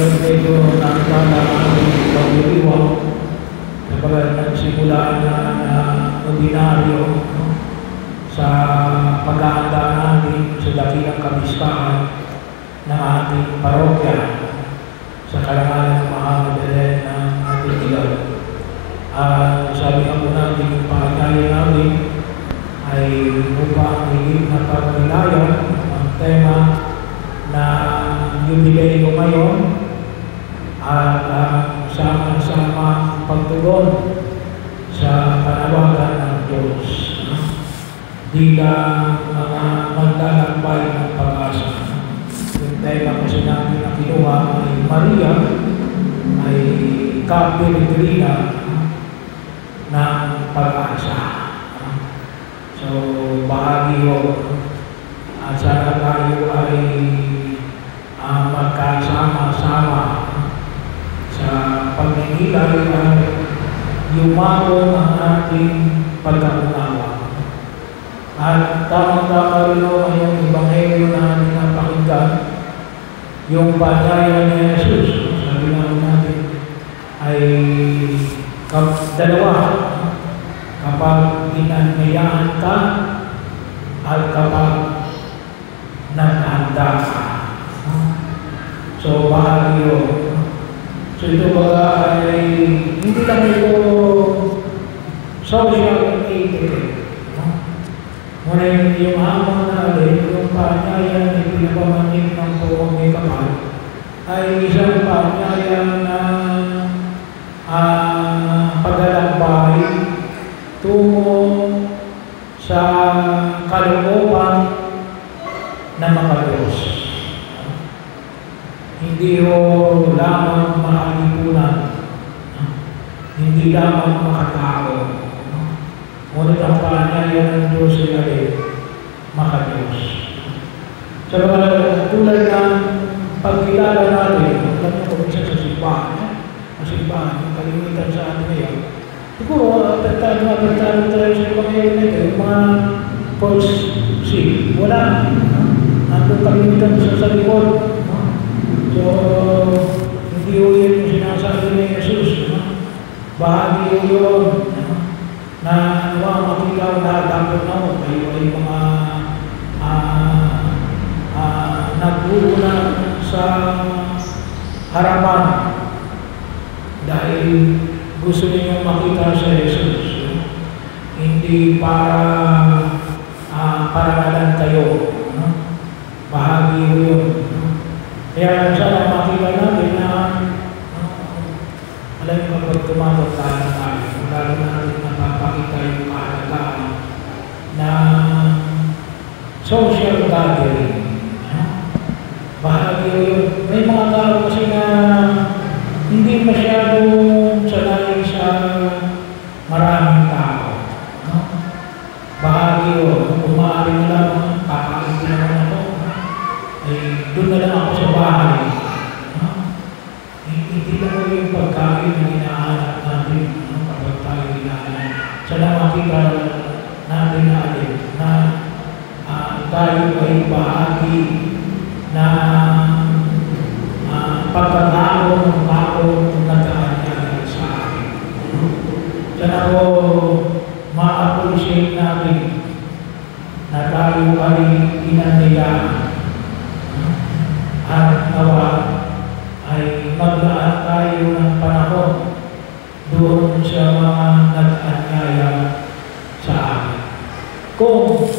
medyo nakakala ang pag-iiwang kapag nagsimula na ordinaryo sa paghahanda natin sa dakilang kabistahan ng ating parokya sa kalangalan ng Mahamadalan ng ating ilan. Sabi nga po natin yung pagkaya natin ay upang higit na pagnilayan ang tema na jubileo ngayon at sama-sama pagtugon sa panawagan ng Diyos bilang mga maglalakbay ng pag-asa. Yung tema kasi namin na kinuha ay Maria ay kapiligrina ng pag-asa. So, bahagi ho at sana tayo ay magkasama-sama sa pagninilay at yumaon ang ating pagkaunawa. At tamang-tama rin ho ang ebanghelyo na ating napakinggan, yung panyaya ni Jesus, sabi nga natin, ay dalawa. Kapag inanyayahan ka at kapag naghanda ka. So, bahagi yun. So, ito baga ay hindi lang ito social etiquette. Muna yung hamon natin, yung panyaya na pinapamanik ng buong may kapal, ay isang panyaya na paglalakbay tungo sa kalooban na makadiyos. Hindi ho lamang makalipunan, hindi lamang makatao. Ngunit ang panyaya ng Diyos ay makadiyos. So, tulad ng pagkilala natin, alam niyo kung isa sa simbahan, ang simbahan, yung kalimitan sa atin ngayon, siguro, apetado tayo sa ibang ngayon, yung mga false seed, wala. Nandun kalimitan sa likod. So, hindi ho yun yung sinasabi ni Jesus. Bahagi ho yun na makita na dapat na ho. Kayo ay mga nagbuuna sa harapan dahil gusto ninyong makita sa Jesus. Hindi para paranalan kayo. Bahagi ho yun. Kaya sana makita natin na alam niyo kapag tumatanda na tayo, lalo natin napapakita yung kahalagaan na social gathering. Bahagi yun. May mga tao kasi na hindi masyadong sanay sa maraming tao. Bahagi yun. Kung maaari na lang, kakain din naman ako. Doon na lang ako sa bahay. Hindi lang ko yung pagkain na hinahanap natin kapag tayo hinahanap. Sana makita natin na tayo ay bahagi na pagkatao ng tao nagkaanyaya sa akin. Sana ko ma-appreciate natin na tayo ay inanayaan at nawa ay maglaan tayo ng panahon doon sa mga nag-anyaya sa akin. Kung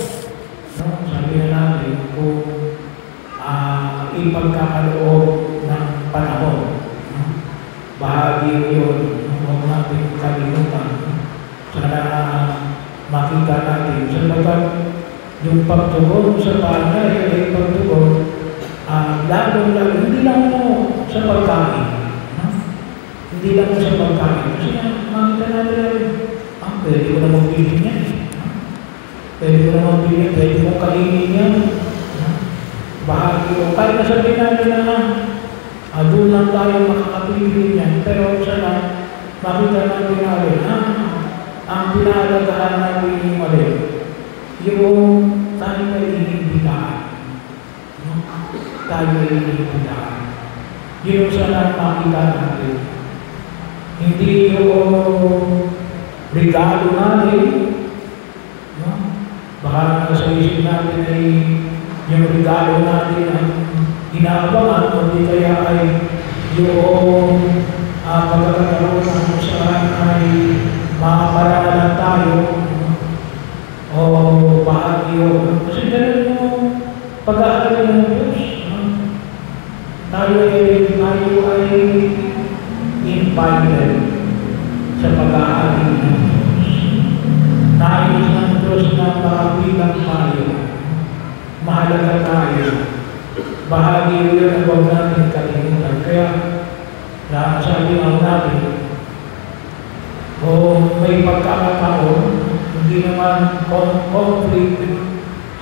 sabi na natin, kung ipagkakaloob ng panahon, bahagi yun, huwag natin kalimutan. Sana makita natin. Sapagkat yung pagtugon sa panay ay pagtugon lalo, hindi lang mo sa pagkain. Hindi lang mo sa pagkain. Kasi makita natin, pwede ko na magbilhin yan. Pwede ko na magbilhin, pwede ko kainin yan. Bahagi ko. Kahit nasabihin natin na doon lang tayo makakapilin yan. Pero sana makita natin ang pinaalagahan natin yung mali. Yung tayo ay inibigay. Tayo ay inibigay. Yun ang sana makita natin. Hindi yung regalo natin, no? Baka sa isip natin ay yung regalo natin ang inaabangan, kundi kaya ay yung pagkakaroon ng kung saan ay makaparalan tayo, o bahagi yun. Kasi ganun yung pag-aaral ng Diyos. Tayo ay invited sa pag-aaral ng Diyos. Nais ng Diyos na makabilang tayo. Mahalaga tayo. Bahagi yun ang huwag natin kalimutan. Kaya, sabi nga natin, kung may pagkakataon, hindi naman conflict,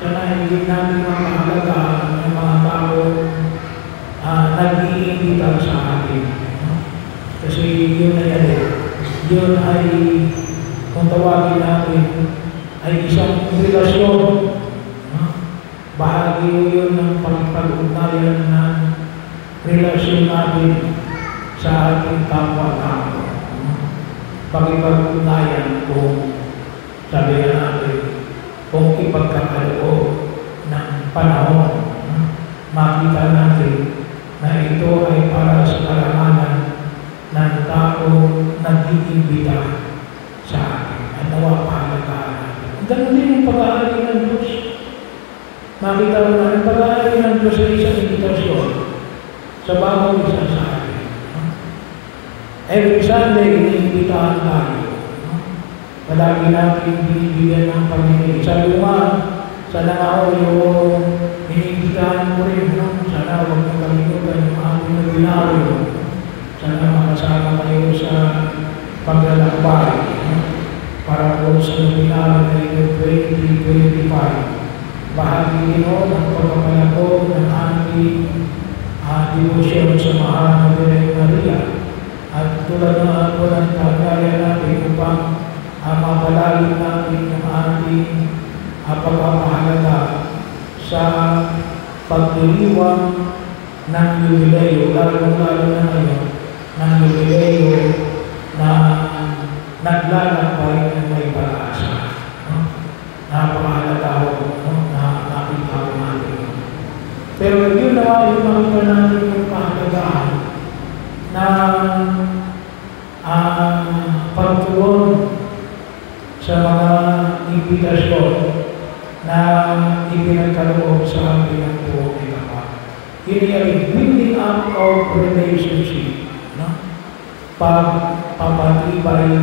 sana hindi natin mahalaga ng mga tao nag-iimbita sa atin. Kasi yun ay yun ay, kung tawagin natin, ay isang relasyon. Bahagi yun ng pag-ugnayan ng relasyon natin sa ating kapwa-tao. Pag-ugnayan kung sabihin natin, kung ipagkakaloob ng panahon, makita natin na ito ay para sa kalamanan ng tao nag-iimbita sa atin. At nawa pahalagaan natin. Ganun din yung pag-aari ng Diyos. Makita mo na ang pag-aari ng Diyos ay isang invitasyon sa bawang isa sa atin. Every Sunday, iniimbitahan tayo. Palagi natin binibigyan ng pamilya. Sa luma, sana nga ako yung iniimbitahan ko rin. Sana huwag mo kalimutan yung ating nabinaryo. Sana makasama kayo sa paglalakbay. Para po sa nabinaryo na ito 2025. Bahagi nyo ng pagpapalako ng ating devotion sa mahal na Birhen Maria. At tulad ng ako ng kagaya natin upang mapalagin natin yung ating pagpapahalaga sa pagdiriwang ng jubileo, lalo-lalo na ngayon, ng jubileo na naglalakbay ng may pag-asa. Napakahalaga ho, na nakita ko natin. Pero yun naman yung makita natin yung pahalagaan na pagtuon sa mga imbitasyon na ipinagkaloob sa ating ng buong ikapa. Yun ay building up of relationship. Pagpapatibay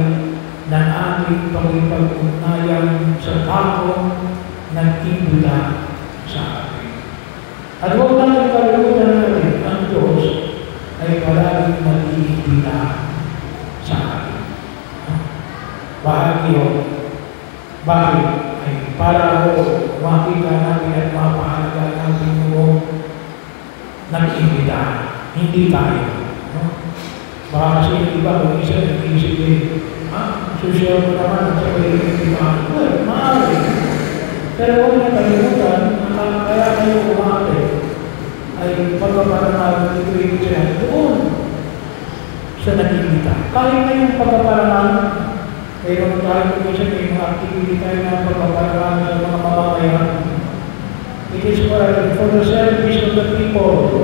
ng ating pagpapag-ugnayan sa tao nag-imbita sa atin. At huwag natin kalimutan natin ang Diyos ay palaging mag-iimbita sa atin. Bahagi yun. Bakit? Ay para makita natin at mapahalaga natin yung nag-imbita. Hindi tayo. Baka kasi yung iba, kung isa, nag-iisip din, social mo naman, sa pag-iimbitahan. Well, maaari. Pero huwag na kalimutan, kaya kayo umate ay pagpaparangal ng ito siya doon sa nag-imbita. Kahit na yung pagpaparangal, kaya tayo kung isa may mga activity tayo na pagpaparangal sa mga mamamayan. It is for the service of the people.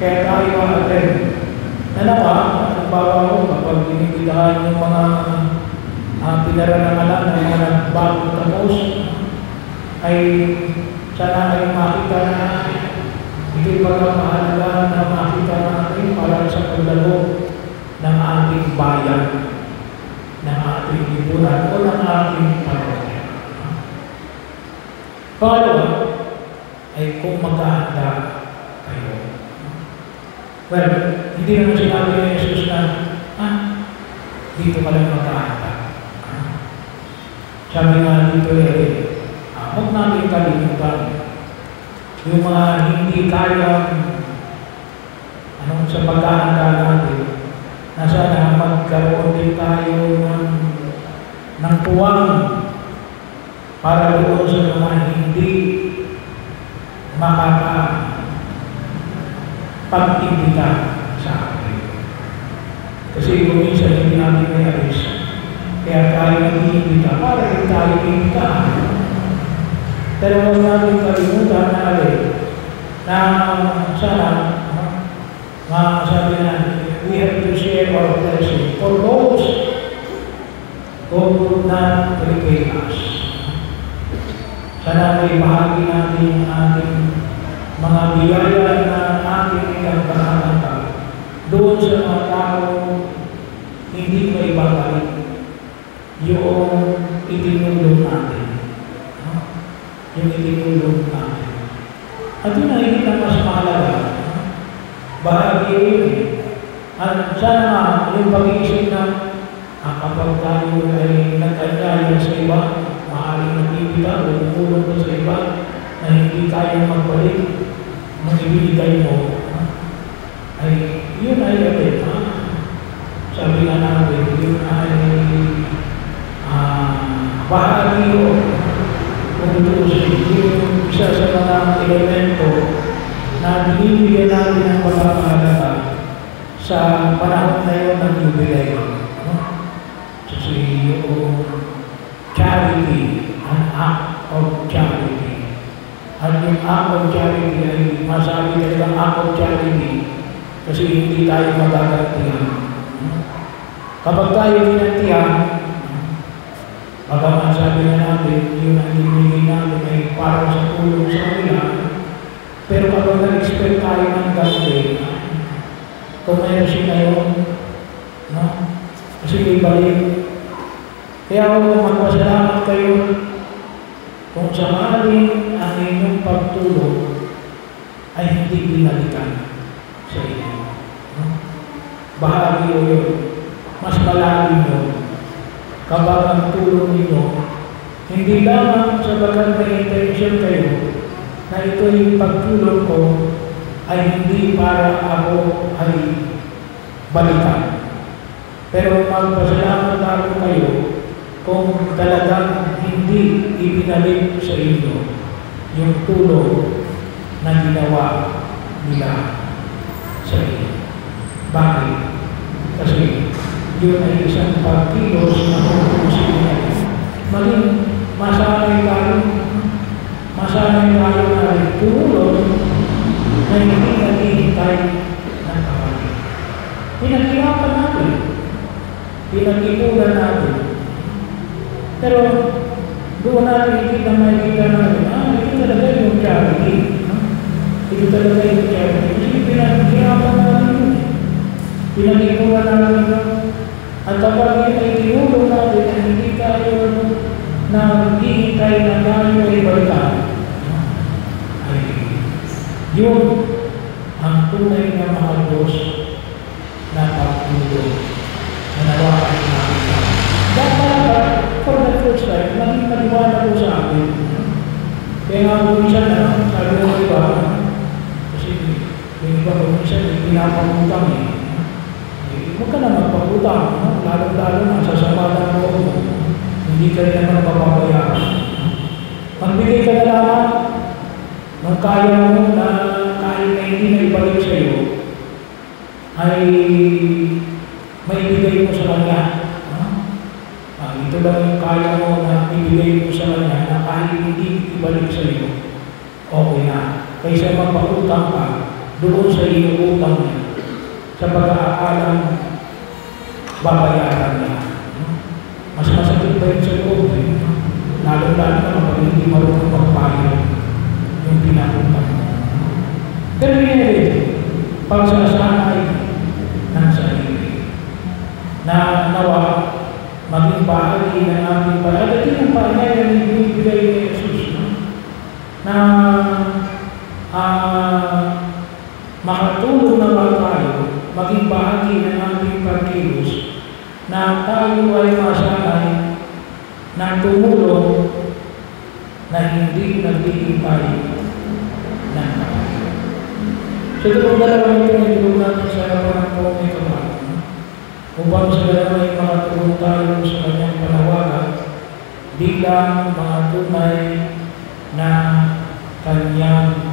Kaya tayo attend. Na naman, ang bawa ko kapag binibitahan yung mga pinarangalan ng mga bagong tapos, ay sana ay makita na hindi pagkakahalaga na makita natin para sa paglago ng ating bayan, ng ating lipunan o ng ating parokya. Pangalawa ay kung maghahanda kayo. Well, hindi naman sinabi ni Jesus na, dito ka lang maghahanda. Sabi nga dito huwag natin kalimutan yung mga hindi kayang sa paghahanda natin na sana magkaroon din tayo ng puwang para doon sa mga hindi makakapag-imbita Kasi kung minsan hindi natin may alis, kaya tayo nag-iimbita para rin tayo iimbitahan. Pero huwag natin kalimutan na na sana, sabi natin, we have to share our blessing for those who would not repay us. Sana may bahagi natin ang ating mga biyaya na ating ikagpahanap doon sa mga tao hindi may babalik yung itinulong natin. Yung itinulong natin. At yun ang hindi na mas mahalaga. Bahagi yun. At sana yung pag-iisip na kapag tayo ay nag-anyaya sa iba, maaaring nagpipita o tumulong ko sa iba na hindi tayo magbalik, mag-ibigay mo, ay yun ay agad. Sabi nga natin, yun ay bahagi o yung isa sa mga elemento na binibigyan natin ng pagpapahalaga sa panahon na yun ng jubileo. Kasi yung charity, an act of charity. At yung act of charity ay masabi talagang act of charity kasi hindi tayo magagantihan. Kapag tayo ginantihan, baka masabi na natin, yun ang ibigay natin ay parang sa tulong sa kanila. Pero kapag nag-expect tayo ng ganti, kung mayroon siya yun, kasi may balik. Kaya kung magpasalamat kayo, kung sakaling ang inyong pagtulong ay hindi binalikan sa inyo. Bahagi o yun. Mas malalim yun. Kapag ang tulong ninyo, hindi lamang sa bagang may intention kayo na ito yung pagtulong ko ay hindi para ako ay balikan. Pero magpasalamat ako kayo kung talagang hindi ibinalik sa inyo yung tulong na ginawa nila sa inyo. Bakit? Kasi yun ay isang pagkilos na kung maging masanay tayo na tulong na hindi naghihintay ng kapatid. Pinaghirapan natin, pinag-ipunan natin. Pero doon natin hindi na makikita natin, ito talaga yung charity. Ito talaga yung charity. Kasi pinaghirapan natin yun. Pinag-ipunan natin yun. At kapag yun ay tinulong natin na hindi tayo na hihintay na tayo ay balikan, ay yun ang tunay na mga Diyos na pagtulong na nawakan natin. Dapat for the first time, maging maliwanag ko sa akin. Kaya nga kung minsan na, sabi ko iba, kasi yung iba kung minsan ay pinapangutang eh. Huwag ka na magpaputang, lalo-lalo na sa samadan mo, hindi ka rin naman mapapabayaan. Magbigay ka na lamang ng kaya mo na kahit na hindi na ibalik sa iyo, ay maibigay mo sa kanya. Ito lang yung kaya mo na ibigay mo sa kanya na kahit hindi ibalik sa iyo, okay na. Kaysa magpaputang ka doon sa iyo utang niya sa pag-aakalang babayaran niya. Mas masakit pa yun sa loob eh. Lalo-lalo na kapag hindi marunong magbayad yung pinakutang. Pero yun pagsasanay ng sarili na nawa maging bahagi ng ating pag-aakalang. At ito yung pag-aakalang na ibigay ni Jesus na makatulong naman tayo maging bahagi ng ating pagkilos na tayo ay masanay ng tumulong na hindi naghihintay ng kapatid. So ito ang dalawang ito na itulong natin sa harapan ng may kapatid. Upang sa dalawa ay makatulong tayo sa kanyang panawagan bilang mga tunay na kanyang